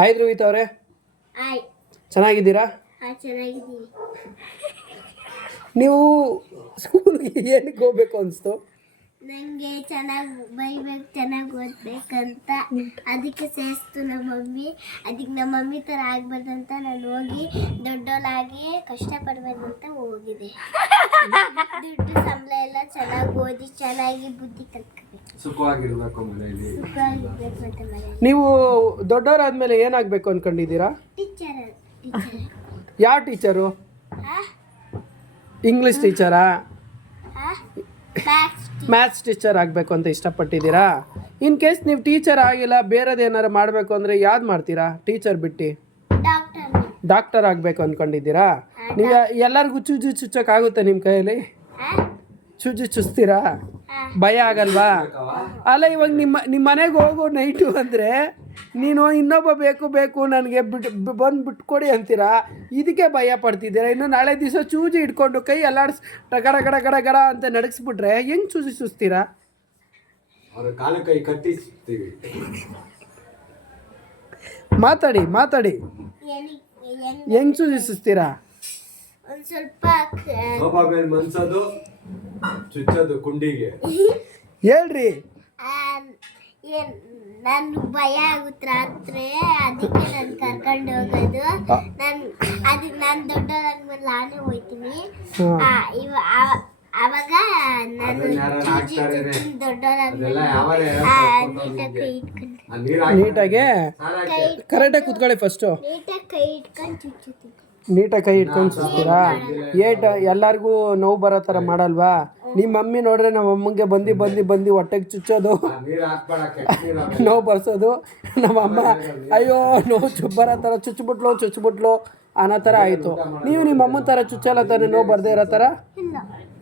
Hi ಧ್ರುವಿತ್ ಅವರೇ, hi. ಚೆನ್ನಾಗಿದ್ದೀರಾ? ಚೆನ್ನಾಗಿದ್ದೀನಿ. ನೀವು ಸ್ಕೂಲ್ಗೆ ಏನಕ್ಕೆ ಹೋಗ್ಬೇಕು ಅನಿಸ್ತು? ನನಗೆ ಚೆನ್ನಾಗಿ ಬೈಬೇಕು, ಚೆನ್ನಾಗಿ ಓದಬೇಕಂತ. ಅದಕ್ಕೆ ಸೇರಿಸ್ತು ನಮ್ಮ ಮಮ್ಮಿ. ಅದಕ್ಕೆ ನಮ್ಮ ಮಮ್ಮಿ ಥರ ಆಗ್ಬಾರ್ದಂತ ನಾನು ಹೋಗಿ ದೊಡ್ಡೋಳಾಗಿ ಕಷ್ಟಪಡ್ಬಾರ್ದು ಅಂತ ಹೋಗಿದೆ. ದುಡ್ಡು ಸಂಬಳ ಎಲ್ಲ ಚೆನ್ನಾಗಿ ಓದಿ ಚೆನ್ನಾಗಿ ಬುದ್ಧಿ ಕಲ್ತ್ಕೋಬೇಕು, ಸುಖವಾಗಿರ್ಬೇಕು ಮನೆಯಲ್ಲಿ. ಸುಖವಾಗಿರ್ಬೇಕು ಅಂತ ಮನೆಯಲ್ಲಿ. ನೀವು ದೊಡ್ಡವರಾದ್ಮೇಲೆ ಏನಾಗಬೇಕು ಅನ್ಕೊಂಡಿದ್ದೀರಾ? ಟೀಚರ್. ಯಾವ ಟೀಚರು? ಇಂಗ್ಲೀಷ್ ಟೀಚರಾ? ಮ್ಯಾಥ್ಸ್ ಟೀಚರ್ ಆಗಬೇಕು ಅಂತ ಇಷ್ಟಪಟ್ಟಿದ್ದೀರಾ? ಇನ್ ಕೇಸ್ ನೀವು ಟೀಚರ್ ಆಗಿಲ್ಲ, ಬೇರೆದು ಏನಾರು ಮಾಡಬೇಕು ಅಂದರೆ ಯಾವ್ದು ಮಾಡ್ತೀರಾ? ಟೀಚರ್ ಬಿಟ್ಟು ಡಾಕ್ಟರ್ ಆಗಬೇಕು ಅಂದ್ಕೊಂಡಿದ್ದೀರಾ? ನೀವು ಎಲ್ಲರಿಗೂ ಚುಚ್ಚು ಚುಚ್ಚೋಕ್ಕಾಗುತ್ತೆ ನಿಮ್ಮ ಕೈಯಲ್ಲಿ? ಚುಚ್ತೀರಾ? ಭಯ ಆಗಲ್ವಾ? ಅಲ್ಲ, ಇವಾಗ ನಿಮ್ಮ ಮನೆಗೆ ಹೋಗೋ ನೈಟು ಅಂದರೆ ನೀನು ಇನ್ನೊಬ್ಬ ಬೇಕು ನನಗೆ ಬಂದು ಬಿಟ್ಕೊಡಿ ಅಂತೀರಾ, ಇದಕ್ಕೆ ಭಯ ಪಡ್ತಿದ್ದೀರಾ. ಇನ್ನು ನಾಳೆ ದಿವಸ ಚೂಜಿ ಇಟ್ಕೊಂಡು ಕೈ ಎಲ್ಲಾಡ್ಸ್ ಗಡ ಗಡ ಗಡ ಗಡ ಅಂತ ನಡಗಿಸ್ಬಿಟ್ರೆ ಹೆಂಗೆ ಚುಚ್ತೀರಾ? ಕಾಲ ಕೈ ಕಟ್ಟಿಸ್ತೀವಿ. ಮಾತಾಡಿ ಹೆಂಗೆ ಚುಚ್ಚಿಸ್ತೀರಾ? ಒಂದು ಸ್ವಲ್ಪ ಮನ್ಸೋದು, ಚುಚ್ಚೋದು ಕುಂಡಿಗೆ. ಹೇಳ್ರಿ. ನಾನು ಭಯ ಆಗುತ್ತೆ ರಾತ್ರಿ, ಅದಕ್ಕೆ ನಾನು ಕರ್ಕೊಂಡು ಹೋಗೋದು. ನಾನು ದೊಡ್ಡವರಾದ್ಮೇಲೆ ನಾನೇ ಹೋಗ್ತೀನಿ. ಅವಾಗ ನಾನು ದೊಡ್ಡವರಾದ್ಮೇಲೆ ನೀಟಾಗಿ ಕರೆಕ್ಟಾಗಿ ಕೂತ್ಕೊಳ್ಳಿ. ಫಸ್ಟು ನೀಟಾಗಿ ಕೈ ಇಟ್ಕೊಂಡು ಚುಚ್ಚುತ್ತೀನಿ. ನೀಟಾಗಿ ಕೈ ಇಟ್ಕೊಂಡು ಚುಚ್ತೀರಾ? ಎಲ್ಲರಿಗೂ ನೋವು ಬರೋ ಥರ ಮಾಡಲ್ವಾ? ನಿಮ್ಮ ಮಮ್ಮಿ ನೋಡ್ರೆ ನಮ್ಮ ಅಮ್ಮಂಗೆ ಬಂದು ಹೊಟ್ಟೆಗೆ ಚುಚ್ಚೋದು, ನೋವು ಬರ್ಸೋದು. ನಮ್ಮ ಅಮ್ಮ ಅಯ್ಯೋ ನೋವು ಬರೋ ಥರ ಚುಚ್ಚಿಬಿಟ್ಲು ಅನ್ನೋ ಥರ ಆಯಿತು. ನೀವು ನಿಮ್ಮ ಅಮ್ಮನ ಥರ ಚುಚ್ಚಲ್ಲ ತಾನೆ, ನೋವು ಬರದೇ ಇರೋ ಥರ?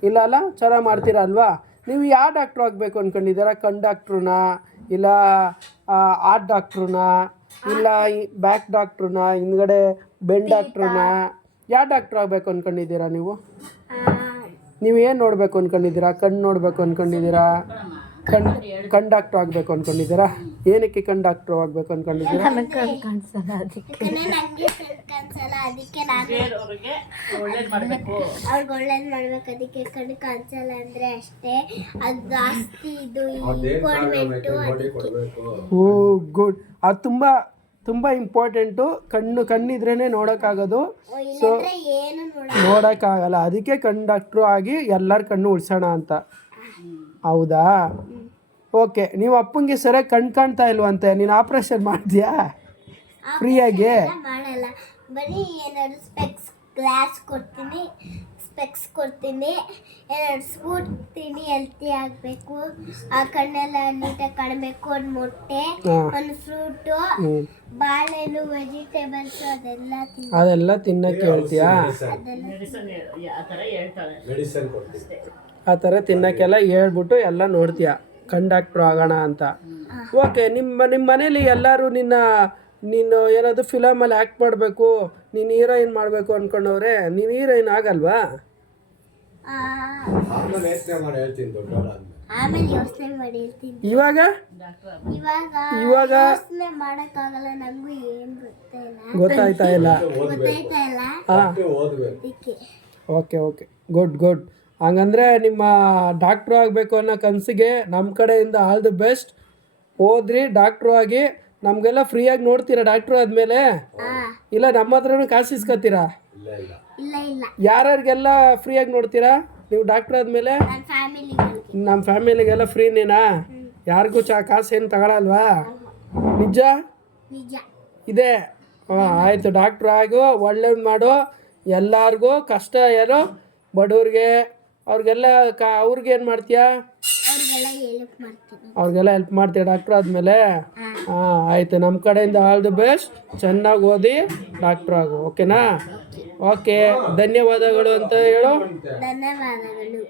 ಇಲ್ಲ ಅಲ್ಲ, ಚೆನ್ನಾಗಿ ಮಾಡ್ತೀರಾ ಅಲ್ವಾ? ನೀವು ಯಾವ ಡಾಕ್ಟ್ರು ಆಗಬೇಕು ಅಂದ್ಕೊಂಡಿದ್ದೀರಾ? ಕಣ್ ಡಾಕ್ಟ್ರುನ, ಇಲ್ಲ ಆರ್ಟ್ ಡಾಕ್ಟ್ರುನ, ಇಲ್ಲ ಬ್ಯಾಕ್ ಡಾಕ್ಟ್ರುನ, ಹಿಂದ್ಗಡೆ ಬೆನ್ ಡಾಕ್ಟ್ರುನ? ಯಾವ ಡಾಕ್ಟ್ರು ಆಗಬೇಕು ಅಂದ್ಕೊಂಡಿದ್ದೀರಾ ನೀವು? ನೀವು ಏನು ನೋಡಬೇಕು ಅಂದ್ಕೊಂಡಿದ್ದೀರಾ? ಕಣ್ಣು ನೋಡಬೇಕು ಅಂದ್ಕೊಂಡಿದ್ದೀರಾ? ಕಣ್ ಡಾಕ್ಟ್ರು ಆಗಬೇಕು ಅಂದ್ಕೊಂಡಿದ್ದೀರಾ? ಏನಕ್ಕೆ ಕಣ್ ಡಾಕ್ಟ್ರು ಆಗಬೇಕು ಅಂದ್ಕೊಂಡಿದ್ದೀರಾ? ಅವ್ರಿಗೆ ಒಳ್ಳೇದು ಮಾಡ್ಬೇಕು, ಅದಕ್ಕೆ ಕಣ್ಣು ಕಾಣಿಸಲ್ಲ ಅಂದರೆ ಅಷ್ಟೇ. ಅದು ಜಾಸ್ತಿ ಇದು ಇಂಪಾರ್ಟೆಂಟು. ಓ ಗುಡ್. ಅದು ತುಂಬ ಇಂಪಾರ್ಟೆಂಟು. ಕಣ್ಣಿದ್ರೇ ನೋಡೋಕ್ಕಾಗೋದು. ಸೊ ನೋಡೋಕ್ಕಾಗಲ್ಲ, ಅದಕ್ಕೆ ಕಣ್ ಡಾಕ್ಟ್ರು ಆಗಿ ಎಲ್ಲರ ಕಣ್ಣು ಉಳಿಸೋಣ ಅಂತ. ಹೌದಾ? ಓಕೆ. ನೀವು ಅಪ್ಪಂಗೆ ಸರಿಯಾಗಿ ಕಣ್ಣು ಕಾಣ್ತಾ ಇಲ್ವಂತೆ, ನೀನು ಆಪ್ರೇಷನ್ ಮಾಡಿದ್ಯಾ ಫ್ರೀಯಾಗಿ? ಮಾಡಲ್ಲ, ಬರೀ ಏನಾದ್ರು ಸ್ಪೆಕ್ಸ್ ಕೊಡ್ತೀನಿ, ಏನಾದ್ರು ಸ್ಪೂಡ್ತೀನಿ. ಹೆಲ್ತಿ ಆಗಬೇಕು, ಆ ಕಣ್ಣೆಲ್ಲ ನೀಟಾಗಿ ಕಾಣಬೇಕು. ಒಂದು ಮೊಟ್ಟೆ, ಒಂದು ಫ್ರೂಟು, ಬಾಳೆಹಣ್ಣು, ವೆಜಿಟೇಬಲ್ಸ್ ಅದೆಲ್ಲ ತಿನ್ನಕ್ಕೆ ಹೇಳ್ತೀಯಾ? ಆ ಥರ ತಿನ್ನೋಕ್ಕೆಲ್ಲ ಹೇಳ್ಬಿಟ್ಟು ಎಲ್ಲ ನೋಡ್ತೀಯ, ಕಣ್ ಡಾಕ್ಟ್ರು ಆಗೋಣ ಅಂತ. ಓಕೆ. ನಿಮ್ಮ ಮನೇಲಿ ಎಲ್ಲರೂ ನೀನು ಏನಾದರೂ ಫಿಲಮಲ್ಲಿ ಆ್ಯಕ್ಟ್ ಮಾಡಬೇಕು, ನೀನು ಹೀರೋಯಿನ್ ಮಾಡಬೇಕು ಅಂದ್ಕೊಂಡವ್ರೆ. ನೀನು ಹೀರೋಯಿನ್ ಆಗಲ್ವಾ? ಇವಾಗ ಮಾಡಕ್ಕಾಗಲ್ಲ, ನಂಗೂ ಏನು ಗೊತ್ತಾಯ್ತಾ ಇಲ್ಲ? ಓಕೆ. ಗುಡ್. ಹಂಗಂದ್ರೆ ನಿಮ್ಮ ಡಾಕ್ಟ್ರು ಆಗಬೇಕು ಅನ್ನೋ ಕನಸಿಗೆ ನಮ್ಮ ಕಡೆಯಿಂದ ಆಲ್ ದಿ ಬೆಸ್ಟ್. ಓದ್ರಿ, ಡಾಕ್ಟ್ರು ಆಗಿ ನಮಗೆಲ್ಲ ಫ್ರೀಯಾಗಿ ನೋಡ್ತೀರಾ ಡಾಕ್ಟ್ರು ಆದಮೇಲೆ? ಇಲ್ಲ ನಮ್ಮ ಹತ್ರನೂ ಕಾಸು ಇಸ್ಕೊತೀರಾ? ಯಾರ್ಯಾರಿಗೆಲ್ಲ ಫ್ರೀಯಾಗಿ ನೋಡ್ತೀರಾ ನೀವು ಡಾಕ್ಟ್ರು ಆದಮೇಲೆ? ನಮ್ಮ ಫ್ಯಾಮಿಲಿಗೆಲ್ಲ ಫ್ರೀನೇನಾ? ಯಾರಿಗೂ ಕಾಸು ಏನು ತಗೊಳಲ್ವಾ? ನಿಜ ಇದೆ? ಆಯಿತು. ಡಾಕ್ಟ್ರು ಆಗು, ಒಳ್ಳೇದು ಮಾಡು. ಎಲ್ಲರಿಗೂ ಕಷ್ಟ ಯಾರು ಬಡವ್ರಿಗೆ ಅವ್ರಿಗೆಲ್ಲ ಅವ್ರಿಗೇನು ಮಾಡ್ತೀಯಾ? ಅವ್ರಿಗೆಲ್ಲ ಹೆಲ್ಪ್ ಮಾಡ್ತೀಯ ಡಾಕ್ಟ್ರು ಆದಮೇಲೆ? ಆಯಿತು. ನಮ್ಮ ಕಡೆಯಿಂದ ಆಲ್ ದಿ ಬೆಸ್ಟ್. ಚೆನ್ನಾಗಿ ಓದಿ ಡಾಕ್ಟ್ರು ಆಗು. ಓಕೆನಾ? ಓಕೆ. ಧನ್ಯವಾದಗಳು ಅಂತ ಹೇಳು. ಧನ್ಯವಾದಗಳು.